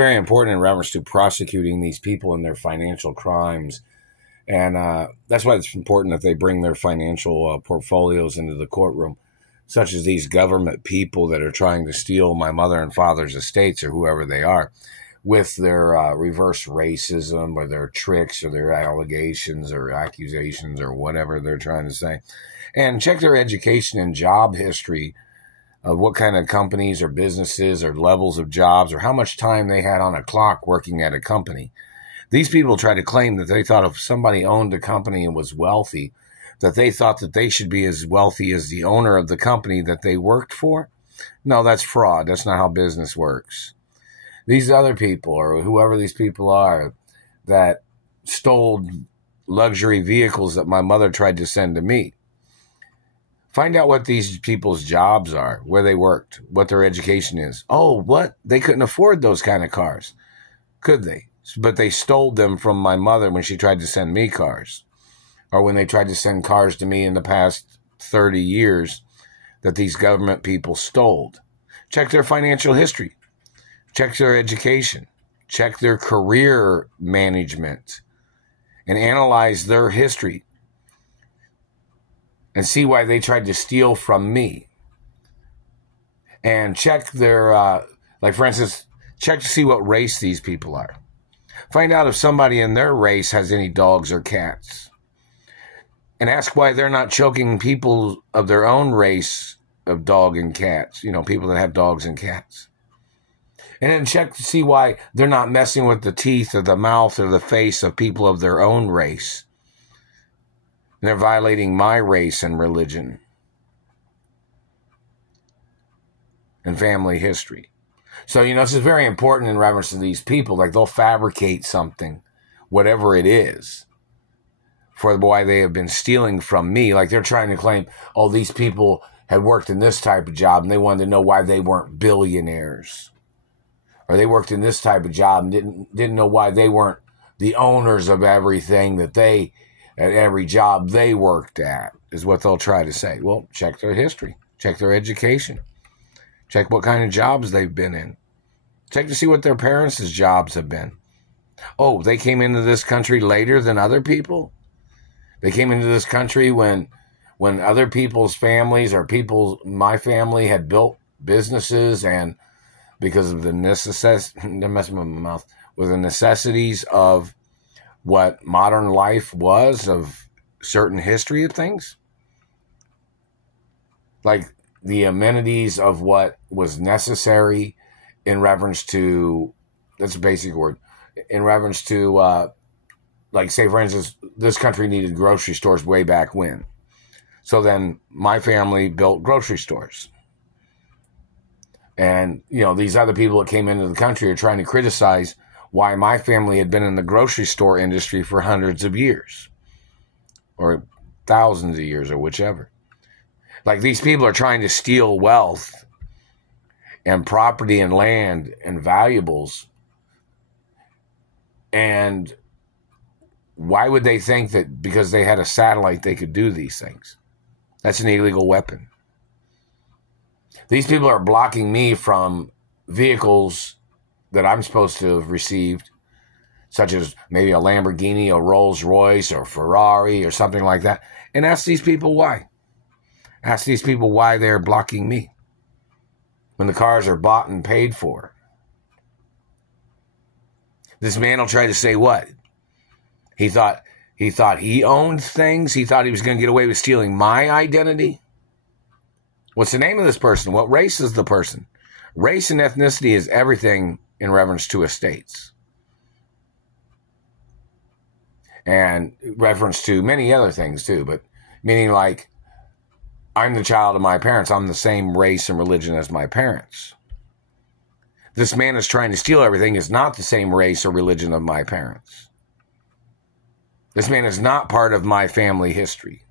Very important in reference to prosecuting these people and their financial crimes. And that's why it's important that they bring their financial portfolios into the courtroom, such as these government people that are trying to steal my mother and father's estates or whoever they are with their reverse racism or their tricks or their allegations or accusations or whatever they're trying to say. And check their education and job history of what kind of companies or businesses or levels of jobs or how much time they had on a clock working at a company. These people try to claim that they thought if somebody owned a company and was wealthy, that they thought that they should be as wealthy as the owner of the company that they worked for. No, that's fraud. That's not how business works. These other people, or whoever these people are, that stole luxury vehicles that my mother tried to send to me. Find out what these people's jobs are, where they worked, what their education is. Oh, what? They couldn't afford those kind of cars, could they? But they stole them from my mother when she tried to send me cars, or when they tried to send cars to me in the past 30 years that these government people stole. Check their financial history. Check their education. Check their career management and analyze their history and see why they tried to steal from me. And check their, like for instance, check to see what race these people are. Find out if somebody in their race has any dogs or cats. And ask why they're not choking people of their own race of dog and cats, people that have dogs and cats. And then check to see why they're not messing with the teeth or the mouth or the face of people of their own race. They're violating my race and religion and family history. So, this is very important in reference to these people. Like, they'll fabricate something, whatever it is, for why they have been stealing from me. Like, they're trying to claim, oh, these people had worked in this type of job and they wanted to know why they weren't billionaires. Or they worked in this type of job and didn't know why they weren't the owners of everything that they... at every job they worked at, is what they'll try to say. Well, check their history. Check their education. Check what kind of jobs they've been in. Check to see what their parents' jobs have been. Oh, they came into this country later than other people? They came into this country when other people's families or my family had built businesses, and because of the necessities of what modern life was, of certain history of things, like the amenities of what was necessary in reference to, that's a basic word, in reference to, like, say, for instance, this country needed grocery stores way back when. So then my family built grocery stores. And, these other people that came into the country are trying to criticize why my family had been in the grocery store industry for hundreds of years or thousands of years or whichever. Like, these people are trying to steal wealth and property and land and valuables. And why would they think that because they had a satellite they could do these things? That's an illegal weapon. These people are blocking me from vehicles that I'm supposed to have received, such as maybe a Lamborghini, a Rolls Royce, or Ferrari, or something like that. And ask these people why. Ask these people why they're blocking me when the cars are bought and paid for. This man will try to say what? He thought he owned things. He thought he was going to get away with stealing my identity. What's the name of this person? What race is the person? Race and ethnicity is everything in reference to estates. And reference to many other things too, but meaning like, I'm the child of my parents. I'm the same race and religion as my parents. This man is trying to steal everything is not the same race or religion of my parents. This man is not part of my family history.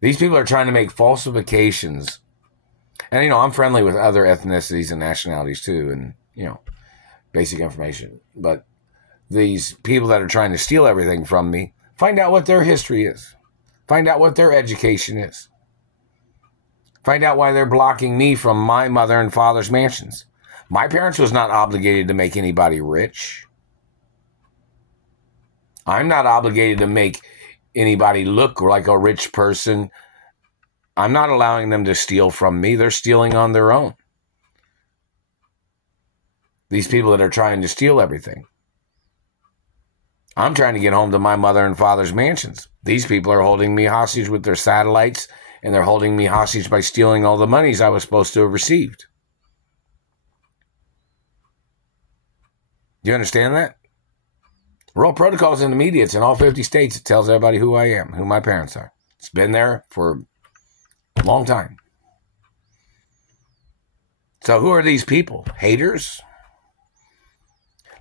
These people are trying to make falsifications. And, I'm friendly with other ethnicities and nationalities too, and, basic information. But these people that are trying to steal everything from me, find out what their history is. Find out what their education is. Find out why they're blocking me from my mother and father's mansions. My parents was not obligated to make anybody rich. I'm not obligated to make anybody look like a rich person. I'm not allowing them to steal from me. They're stealing on their own. These people that are trying to steal everything. I'm trying to get home to my mother and father's mansions. These people are holding me hostage with their satellites, and they're holding me hostage by stealing all the monies I was supposed to have received. Do you understand that? Roll protocols in the media. It's in all 50 states. It tells everybody who I am, who my parents are. It's been there for a long time. So who are these people? Haters?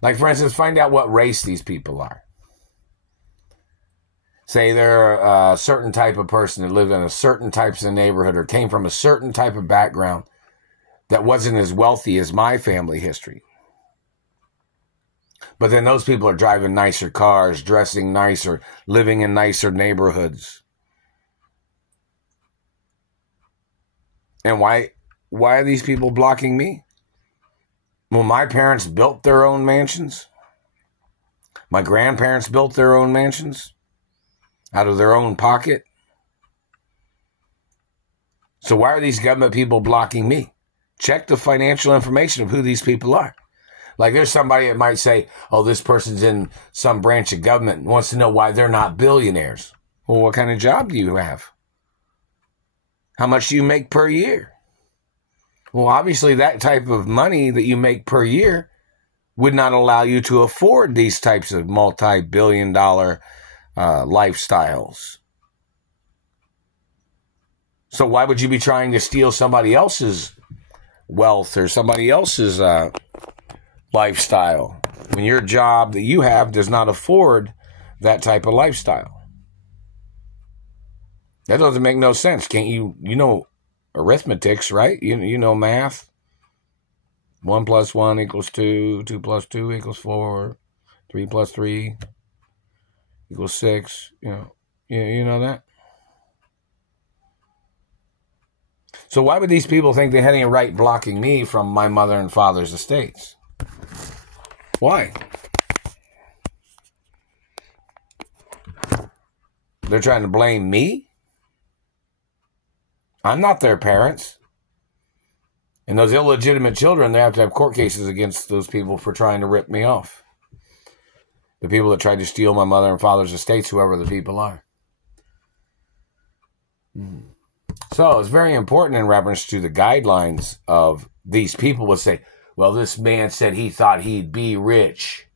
Like, for instance, find out what race these people are. Say they're a certain type of person that lived in a certain type of neighborhood or came from a certain type of background that wasn't as wealthy as my family history. But then those people are driving nicer cars, dressing nicer, living in nicer neighborhoods. And why are these people blocking me? Well, my parents built their own mansions. My grandparents built their own mansions out of their own pocket. So why are these government people blocking me? Check the financial information of who these people are. Like, there's somebody that might say, oh, this person's in some branch of government and wants to know why they're not billionaires. Well, what kind of job do you have? How much do you make per year? Well, obviously that type of money that you make per year would not allow you to afford these types of multi-billion-dollar lifestyles. So why would you be trying to steal somebody else's wealth or somebody else's lifestyle when your job that you have does not afford that type of lifestyle? That doesn't make no sense. Can't you know arithmetics, right? You know math. 1 + 1 = 2. 2 + 2 = 4. 3 + 3 = 6. You know that? So why would these people think they had any right blocking me from my mother and father's estates? Why? They're trying to blame me? I'm not their parents. And those illegitimate children, they have to have court cases against those people for trying to rip me off. The people that tried to steal my mother and father's estates, whoever the people are. So it's very important in reference to the guidelines of these people will say, well, this man said he thought he'd be rich.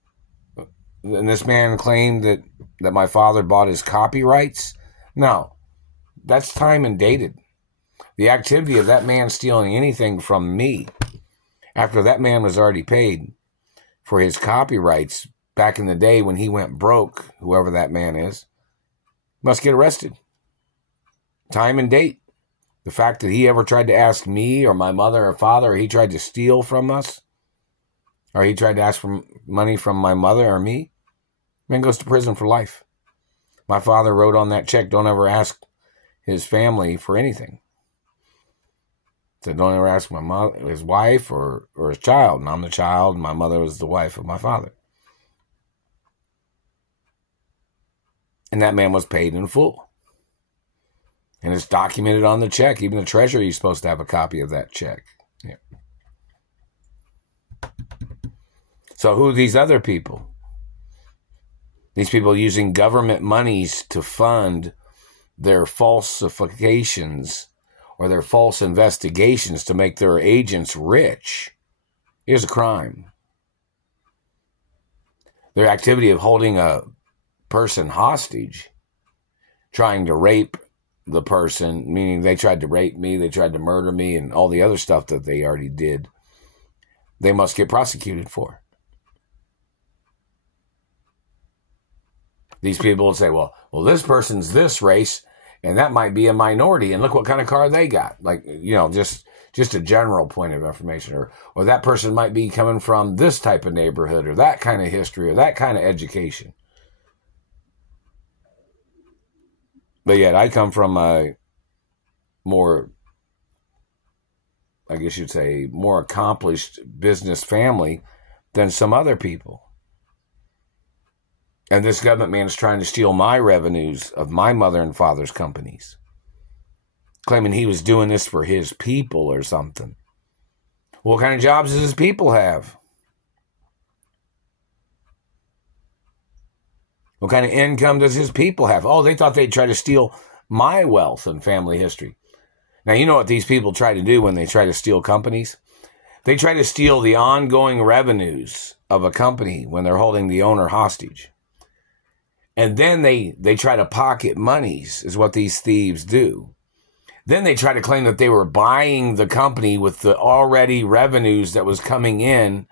And this man claimed that my father bought his copyrights. No, that's time and dated. The activity of that man stealing anything from me after that man was already paid for his copyrights back in the day when he went broke, whoever that man is, must get arrested. Time and date. The fact that he ever tried to ask me or my mother or father, or he tried to steal from us, or he tried to ask for money from my mother or me, man goes to prison for life. My father wrote on that check, don't ever ask his family for anything. Said, don't ever ask my mother, his wife or his child. And I'm the child, and my mother was the wife of my father. And that man was paid in full. And it's documented on the check. Even the treasury is supposed to have a copy of that check. Yeah. So who are these other people? These people using government monies to fund their falsifications or their false investigations to make their agents rich is a crime. Their activity of holding a person hostage, trying to rape the person, meaning they tried to rape me, they tried to murder me, and all the other stuff that they already did, they must get prosecuted for. These people will say, well, this person's this race, and that might be a minority, and look what kind of car they got. Like, just a general point of information. Or that person might be coming from this type of neighborhood, or that kind of history, or that kind of education. But yet I come from a more I guess you'd say, more accomplished business family than some other people. And this government man is trying to steal my revenues of my mother and father's companies, claiming he was doing this for his people or something. What kind of jobs does his people have? What kind of income does his people have? Oh, they thought they'd try to steal my wealth and family history. Now, you know what these people try to do when they try to steal companies? They try to steal the ongoing revenues of a company when they're holding the owner hostage. And then they try to pocket monies, is what these thieves do. Then they try to claim that they were buying the company with the already revenues that was coming in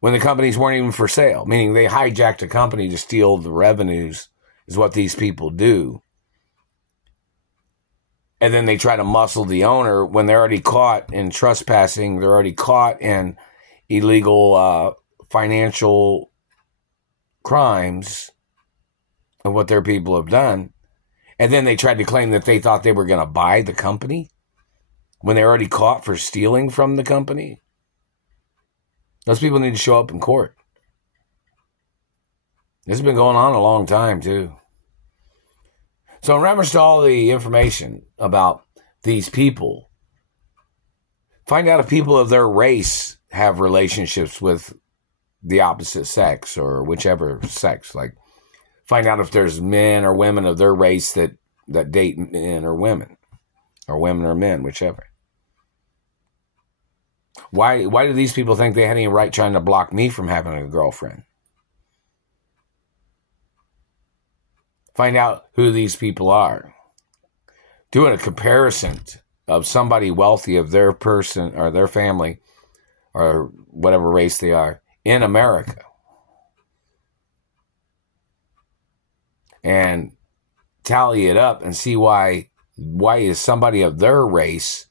when the companies weren't even for sale, meaning they hijacked a company to steal the revenues, is what these people do. And then they try to muscle the owner when they're already caught in trespassing, they're already caught in illegal financial crimes of what their people have done. And then they tried to claim that they thought they were going to buy the company when they're already caught for stealing from the company. Those people need to show up in court. This has been going on a long time, too. So in reference to all the information about these people, find out if people of their race have relationships with the opposite sex or whichever sex. Like, find out if there's men or women of their race that date men or women or men, whichever. Why do these people think they had any right trying to block me from having a girlfriend? Find out who these people are. Doing a comparison of somebody wealthy of their person or their family or whatever race they are in America. And tally it up and see why is somebody of their race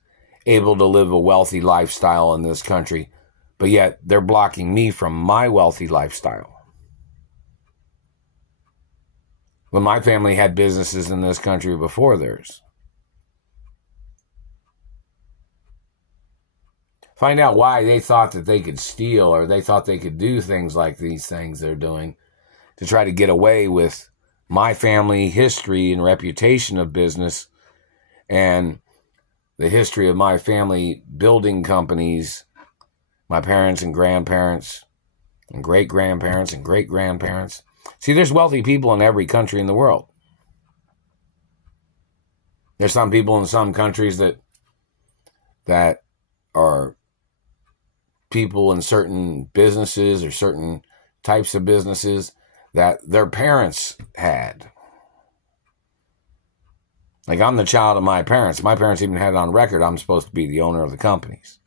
able to live a wealthy lifestyle in this country, but yet they're blocking me from my wealthy lifestyle. When my family had businesses in this country before theirs. Find out why they thought that they could steal or they thought they could do things like these things they're doing to try to get away with my family history and reputation of business and the history of my family building companies, my parents and grandparents and great-grandparents and great-grandparents. See, there's wealthy people in every country in the world. There's some people in some countries that are people in certain businesses or certain types of businesses that their parents had. Like, I'm the child of my parents. My parents even had it on record I'm supposed to be the owner of the companies.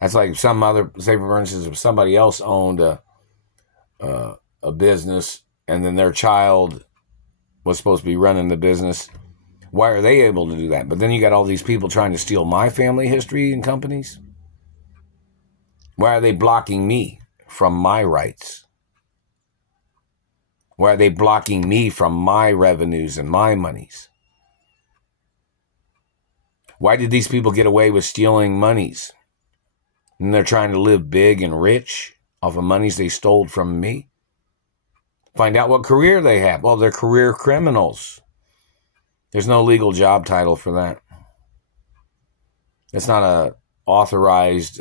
That's like some other, say for instance, if somebody else owned a business and then their child was supposed to be running the business, why are they able to do that? But then you got all these people trying to steal my family history and companies. Why are they blocking me from my rights? Why are they blocking me from my revenues and my monies? Why did these people get away with stealing monies? And they're trying to live big and rich off of monies they stole from me? Find out what career they have. Well, they're career criminals. There's no legal job title for that. It's not a authorized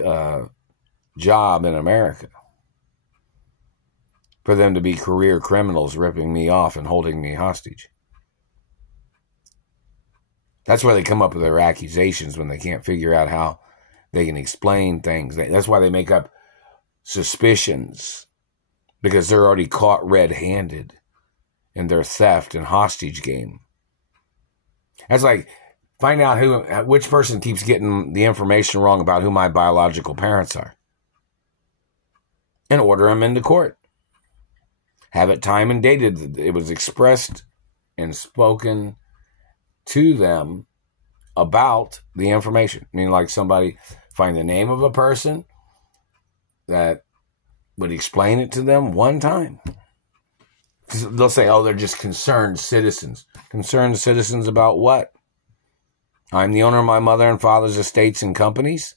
job in America for them to be career criminals ripping me off and holding me hostage. That's where they come up with their accusations when they can't figure out how they can explain things. That's why they make up suspicions, because they're already caught red-handed in their theft and hostage game. That's like, find out which person keeps getting the information wrong about who my biological parents are, and order them into court. Have it time and dated. It was expressed and spoken to them about the information. I mean, like somebody find the name of a person that would explain it to them one time. They'll say, oh, they're just concerned citizens. Concerned citizens about what? I'm the owner of my mother and father's estates and companies.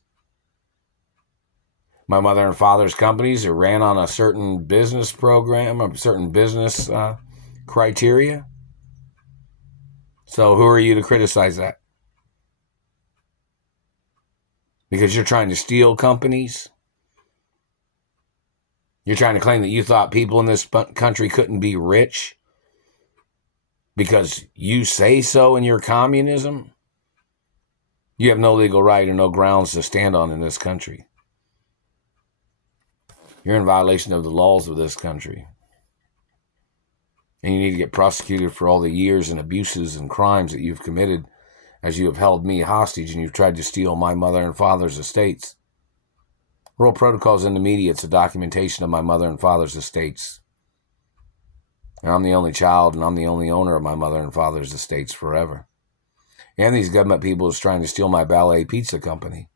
My mother and father's companies are ran on a certain business program, a certain business criteria. So who are you to criticize that? Because you're trying to steal companies? You're trying to claim that you thought people in this country couldn't be rich because you say so in your communism? You have no legal right or no grounds to stand on in this country. You're in violation of the laws of this country. And you need to get prosecuted for all the years and abuses and crimes that you've committed as you have held me hostage and you've tried to steal my mother and father's estates. World Protocol's in the media. It's a documentation of my mother and father's estates. And I'm the only child and I'm the only owner of my mother and father's estates forever. And these government people is trying to steal my ballet pizza company.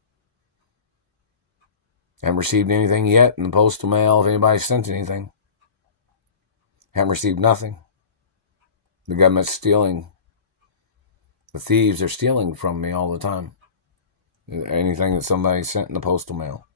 Haven't received anything yet in the postal mail if anybody sent anything. Haven't received nothing. The government's stealing. The thieves are stealing from me all the time. Anything that somebody sent in the postal mail.